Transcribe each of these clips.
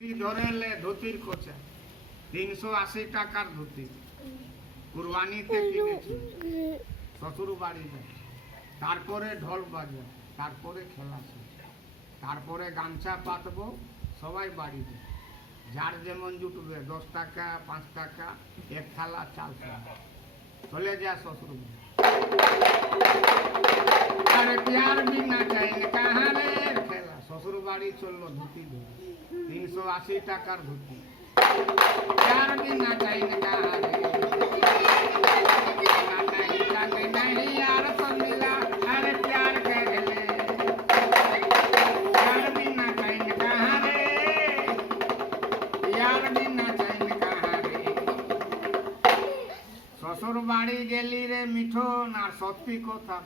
ধরে এলে ধুতির কোচা 380 টাকার ধুতি কুরবানিতে কিনেছি শ্বশুর বাড়িতে। তারপরে ঢোল বাজা, তারপরে খেলা শেষ, তারপরে গামছা পাতবো সবাই বাড়িতে। যার যেমন জুটবে 10 টাকা 5 টাকা এক থালা চাল চলে যায় শ্বশুর বাড়ি। अरे प्यार भी ना चाहिए कहाँ रे खेला শ্বশুর বাড়ি চললো ধুতি ধরে 380 টাকার ধুতি। प्यार भी ना चाहिए कहाँ रे नहीं नहीं यार तो मिला अरे प्यार के ले प्यार भी ना चाहिए कहाँ रे प्यार भी ना चाहिए कहाँ रे। শ্বশুর বাড়ি গেলি রে মিঠুন আর সত্যি কথা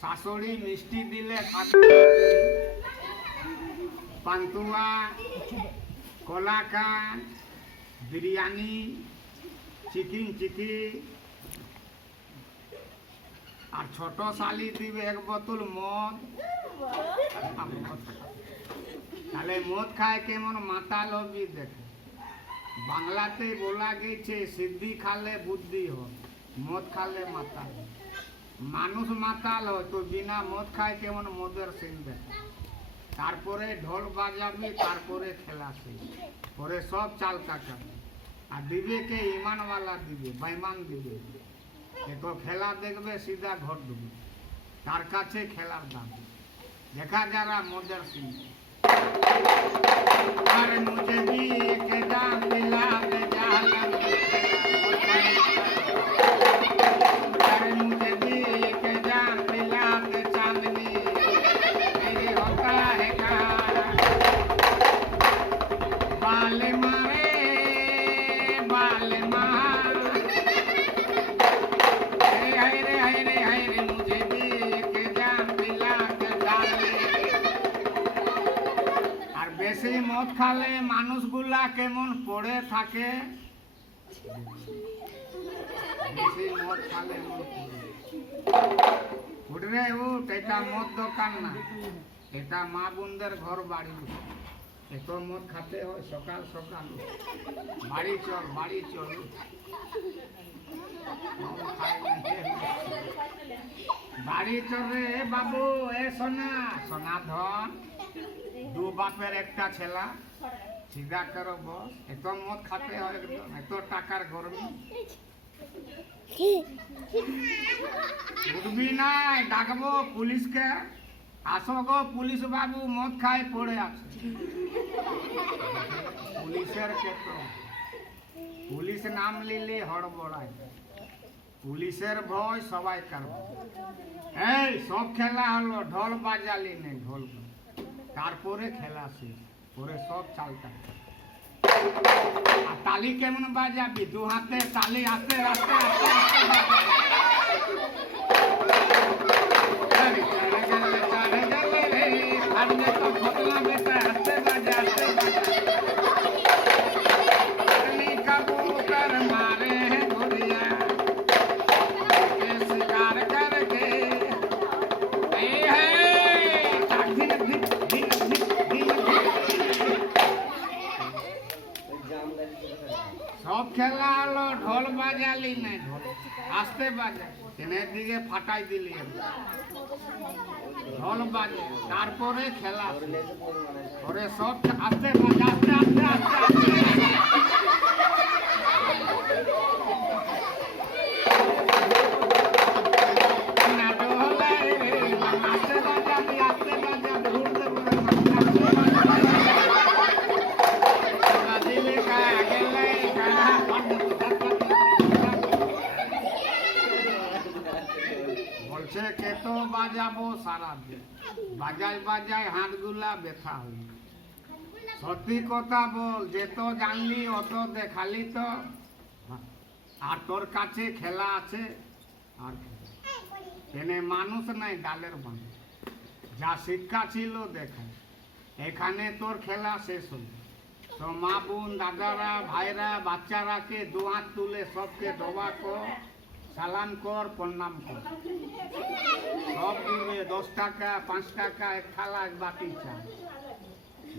শাশুড়ি মিষ্টি দিলে পান্তুয়া কলাকান বিরিয়ানি চিকেন আর ছোট শালি দিবে এক বোতল মদ। তাহলে মদ খায় কেমন মাতাল হবি দেখে। বাংলাতে বলা গেছে সিদ্ধি খালে বুদ্ধি হয়, মদ খালে মাতাল। মানুষ মাতাল হয় তো বিনা মদ খায় কেমন মদের সিন দেখে। তারপরে ঢোল বাজাবি, তারপরে খেলা শেষ, পরে সব চাল কাটাবে। আর দিবে কে ইমানওয়ালা দিবে, বেঈমান দিবে। তো খেলা দেখবে সিধা ঘর ডুবে, তার কাছে খেলার দাম। দেখা যারা মদের সিন আরে মুঝে भी एक जान दिला दे जालम अरे मुझे भी एक जान दिला दे चांदनी मेरे होता है कहाँ बाल मारे बाल मार हाय रे मुझे भी एक जान दिला दे चांदनी। আর বেশি মদ খালে মানুষগুলা কেমন পড়ে থাকে। বেশি মদ খালে উঠরে উঠ, এটা মদ দোকান না, এটা মা বোনদের ঘর বাড়ি। এত মদ খাতে হয় সকাল সকাল। বাড়ি চল বাড়ি চল, বাড়ি চল রে বাবু। এ সোনা সোনা ধন দু বাপের একটা ছেলা সিধা করো বস। এত মদ খাতে হয় একদম, এত টাকার গরমি। উঠবি নাই, ডাকবো পুলিশকে, আসো গো পুলিশ বাবু মদ খায় পড়ে আছে। পুলিশের ক্ষেত্র পুলিশ নাম লিলে হড়বড়ায়, পুলিশের ভয় সবাই করবে। এই সব খেলা হলো, ঢোল বাজালি নেই, ঢোল তারপরে খেলা শেষ, পরে সব চালটা। আর তালি কেমন বাজাবি? দু হাতে তালি আস্তে আস্তে আস্তে সব খেলা হলো, ঢোল বাজালি নাই, ঢোল আস্তে বাজা ট্রেনের দিকে ফাটাই দিলি। ঢোল বাজে তারপরে খেলা, পরে সব আস্তে বাজা আস্তে আস্তে আস্তে আস্তে। বলছে কে তো বাজাবো সারা দিন, বাজায় বাজায় হাতগুলা ব্যথা হল। সত্যি কথা বল, যে তো জানলি অত দেখালি তো। আর তোর কাছে খেলা আছে আর এনে মানুষ নাই ডালের বাঁধ। যা শিক্ষা ছিল দেখা, এখানে তোর খেলা শেষ হল। তো মা বোন দাদারা ভাইরা বাচ্চারাকে দু হাত তুলে সবকে দোয়া কর, সালাম কর, প্রণাম কর। সব দিবে 10 টাকা 5 টাকা এক থালা বাটি চা।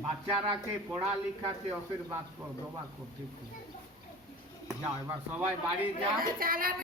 বাচ্চারাকে পড়ালেখাতে আশীর্বাদ কর, দোয়া কর, ঠিক আছে? যাও এবার সবাই বাড়ি যাও।